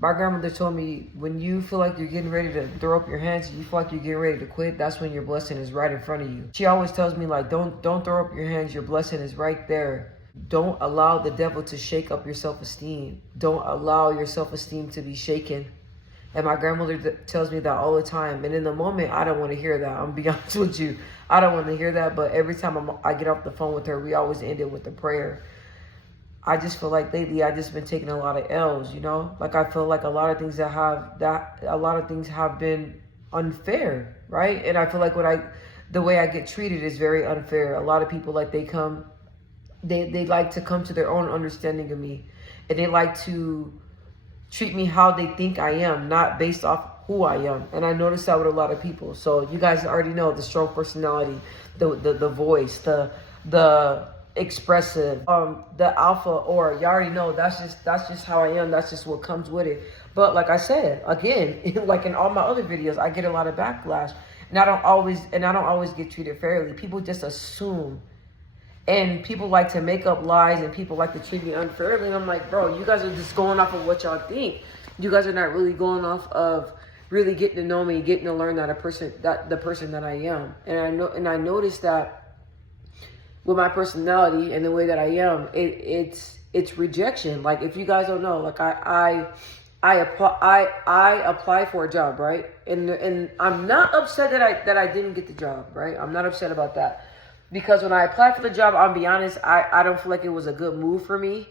My grandmother told me, when you feel like you're getting ready to throw up your hands, you feel like you're getting ready to quit, that's when your blessing is right in front of you. She always tells me, like, don't throw up your hands, your blessing is right there. Don't allow the devil to shake up your self-esteem. Don't allow your self-esteem to be shaken. And my grandmother tells me that all the time. And in the moment, I don't want to hear that. I'm going to be honest with you. I don't want to hear that. But every time I get off the phone with her, we always end it with a prayer. I just feel like lately I just been taking a lot of L's, you know? Like, I feel like a lot of things have been unfair, right? And I feel like the way I get treated is very unfair. A lot of people, like, they like to come to their own understanding of me, and they like to treat me how they think I am, not based off who I am. And I notice that with a lot of people. So you guys already know the strong personality, the voice, the expressive, the alpha aura. You already know that's just how I am. That's just what comes with it. But like I said, again, like in all my other videos, I get a lot of backlash, and I don't always get treated fairly. People just assume. And people like to make up lies, and people like to treat me unfairly. And I'm like, bro, you guys are just going off of what y'all think. You guys are not really going off of really getting to know me, getting to learn the person that I am. And I noticed that with my personality and the way that I am, it's rejection. Like, if you guys don't know, like I apply for a job, right? And I'm not upset that I didn't get the job, right? I'm not upset about that. Because when I applied for the job, I'll be honest, I don't feel like it was a good move for me.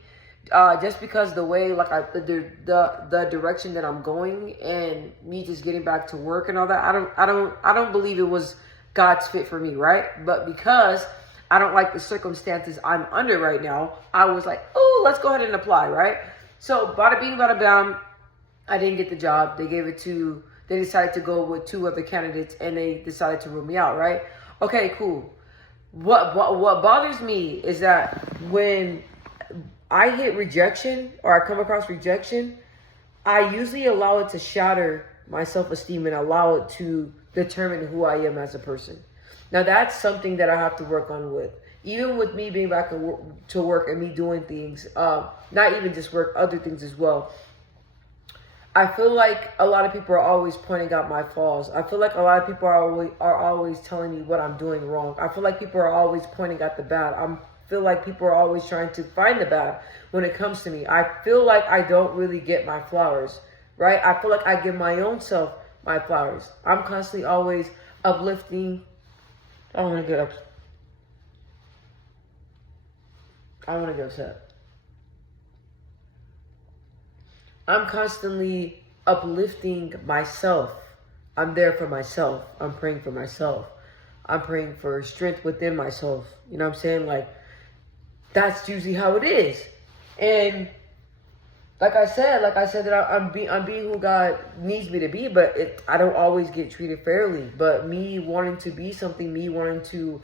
Just because the way, like, the direction that I'm going, and me just getting back to work and all that, I don't believe it was God's fit for me, right? But because I don't like the circumstances I'm under right now, I was like, oh, let's go ahead and apply, right? So bada bing, bada bam, I didn't get the job. They decided to go with 2 other candidates, and they decided to rule me out, right? Okay, cool. What bothers me is that when I hit rejection, or I come across rejection, I usually allow it to shatter my self-esteem and allow it to determine who I am as a person. Now, that's something that I have to work on with. Even with me being back to work and me doing things, not even just work, other things as well. I feel like a lot of people are always pointing out my flaws. I feel like a lot of people are always telling me what I'm doing wrong. I feel like people are always pointing out the bad. I feel like people are always trying to find the bad when it comes to me. I feel like I don't really get my flowers, right? I feel like I give my own self my flowers. I'm constantly always uplifting. I don't want to get upset. I'm constantly uplifting myself. I'm there for myself. I'm praying for myself. I'm praying for strength within myself. You know what I'm saying? Like, that's usually how it is. And like I said that I'm being who God needs me to be, but I don't always get treated fairly. But me wanting to be something, me wanting to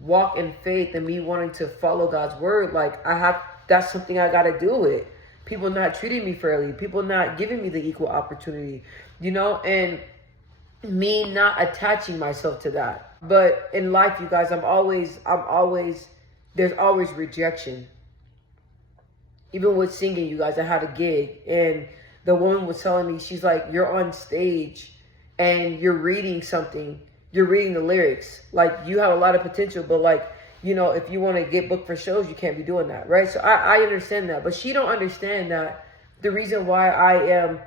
walk in faith, and me wanting to follow God's word, like, that's something I got to deal with. People not treating me fairly, people not giving me the equal opportunity, you know, and me not attaching myself to that. But in life, you guys, there's always rejection. Even with singing, you guys, I had a gig, and the woman was telling me, she's like, you're on stage and you're reading something, you're reading the lyrics. Like, you have a lot of potential, but like, you know, if you want to get booked for shows, you can't be doing that, right? So I understand that. But she don't understand that the reason why I am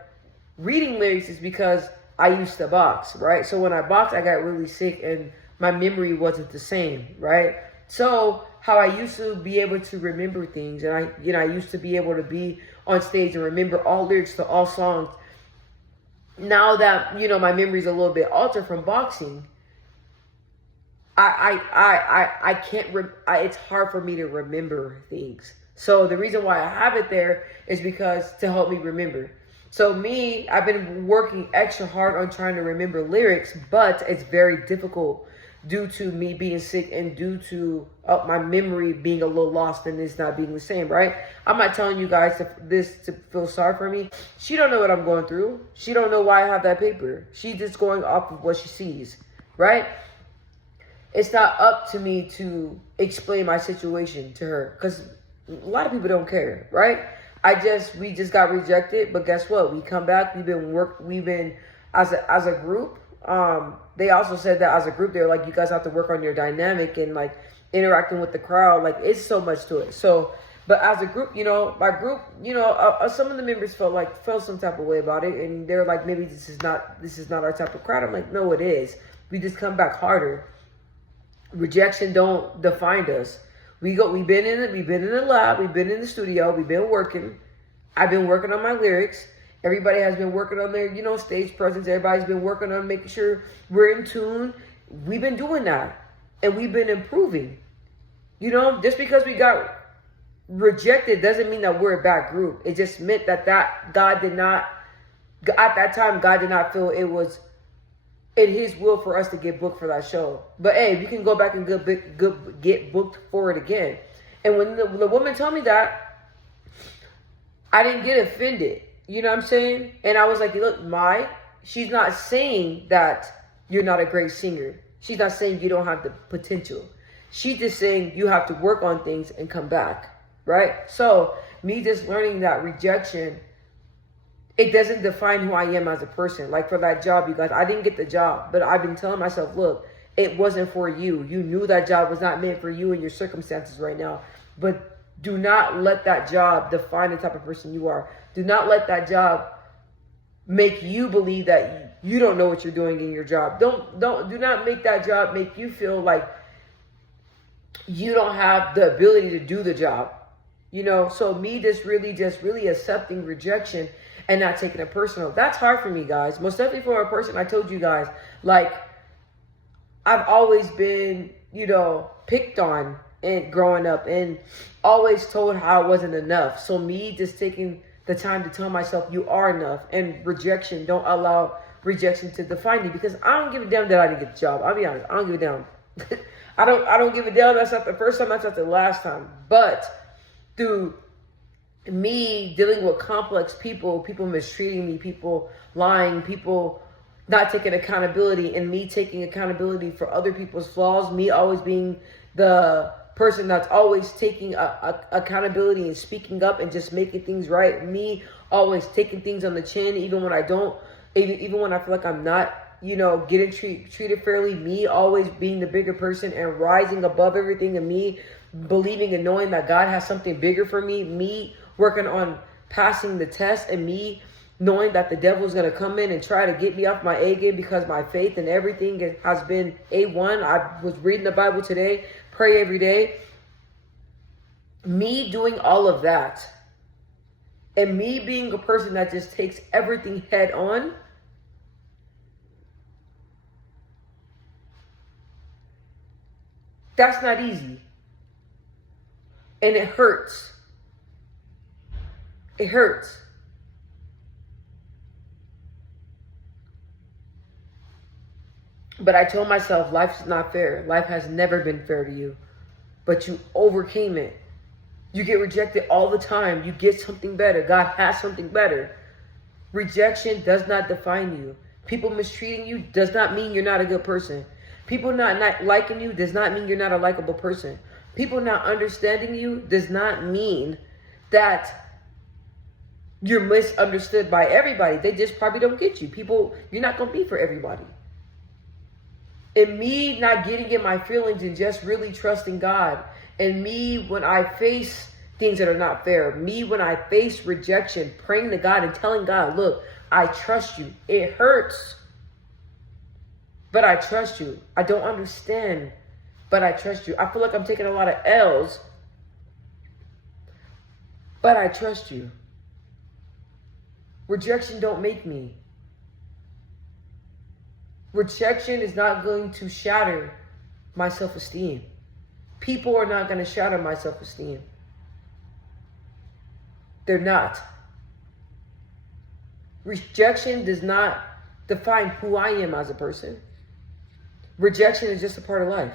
reading lyrics is because I used to box, right? So when I boxed, I got really sick, and my memory wasn't the same, right? So how I used to be able to remember things, and I used to be able to be on stage and remember all lyrics to all songs. Now that, you know, my memory's a little bit altered from boxing, I can't, it's hard for me to remember things. So the reason why I have it there is because to help me remember. So I've been working extra hard on trying to remember lyrics, but it's very difficult due to me being sick and due to my memory being a little lost and it's not being the same, right? I'm not telling you guys to feel sorry for me. She don't know what I'm going through. She don't know why I have that paper. She's just going off of what she sees, right? It's not up to me to explain my situation to her because a lot of people don't care, right? we just got rejected, but guess what? We come back. We've been as a group. They also said that as a group, they're like, you guys have to work on your dynamic and like interacting with the crowd. Like, it's so much to it. So, but as a group, my group, some of the members felt some type of way about it, and they're like, maybe this is not our type of crowd. I'm like, no, it is. We just come back harder. Rejection don't define us. We've been in the lab, we've been in the studio, we've been working. I've been working on my lyrics. Everybody has been working on their, stage presence. Everybody's been working on making sure we're in tune. We've been doing that, and we've been improving. Just because we got rejected doesn't mean that we're a bad group. It just meant that God did not, at that time, God did not feel it was in his will for us to get booked for that show. But hey, we can go back and get booked for it again. And when the woman told me that, I didn't get offended. You know what I'm saying? And I was like, look, she's not saying that you're not a great singer. She's not saying you don't have the potential. She's just saying you have to work on things and come back, right? So me just learning that rejection, it doesn't define who I am as a person. Like for that job, you guys, I didn't get the job, but I've been telling myself, look, it wasn't for you. You knew that job was not meant for you and your circumstances right now. But do not let that job define the type of person you are. Do not let that job make you believe that you don't know what you're doing in your job. Do not make that job make you feel like you don't have the ability to do the job. So me just really accepting rejection and not taking it personal. That's hard for me, guys. Most definitely for a person, I told you guys, like, I've always been, picked on and growing up and always told how I wasn't enough. So me just taking the time to tell myself you are enough, and rejection, don't allow rejection to define you, because I don't give a damn that I didn't get the job. I'll be honest. I don't give a damn. I don't give a damn. That's not the first time. That's not the last time. But through me dealing with complex people mistreating me, people lying, people not taking accountability, and me taking accountability for other people's flaws, me always being the person that's always taking accountability and speaking up and just making things right, me always taking things on the chin, even when I don't, even when I feel like I'm not, getting treated fairly, me always being the bigger person and rising above everything, and me believing and knowing that God has something bigger for me working on passing the test, and me knowing that the devil's going to come in and try to get me off my A game, because my faith and everything has been A1. I was reading the Bible today, pray every day. Me doing all of that, and me being a person that just takes everything head on, that's not easy. And it hurts. It hurts. But I told myself, life's not fair. Life has never been fair to you. But you overcame it. You get rejected all the time. You get something better. God has something better. Rejection does not define you. People mistreating you does not mean you're not a good person. People not liking you does not mean you're not a likable person. People not understanding you does not mean that you're misunderstood by everybody. They just probably don't get you. You're not going to be for everybody. And me not getting in my feelings and just really trusting God. And me when I face things that are not fair. Me when I face rejection, praying to God and telling God, look, I trust you. It hurts, but I trust you. I don't understand, but I trust you. I feel like I'm taking a lot of L's, but I trust you. Rejection don't make me. Rejection is not going to shatter my self-esteem. People are not going to shatter my self-esteem. They're not. Rejection does not define who I am as a person. Rejection is just a part of life.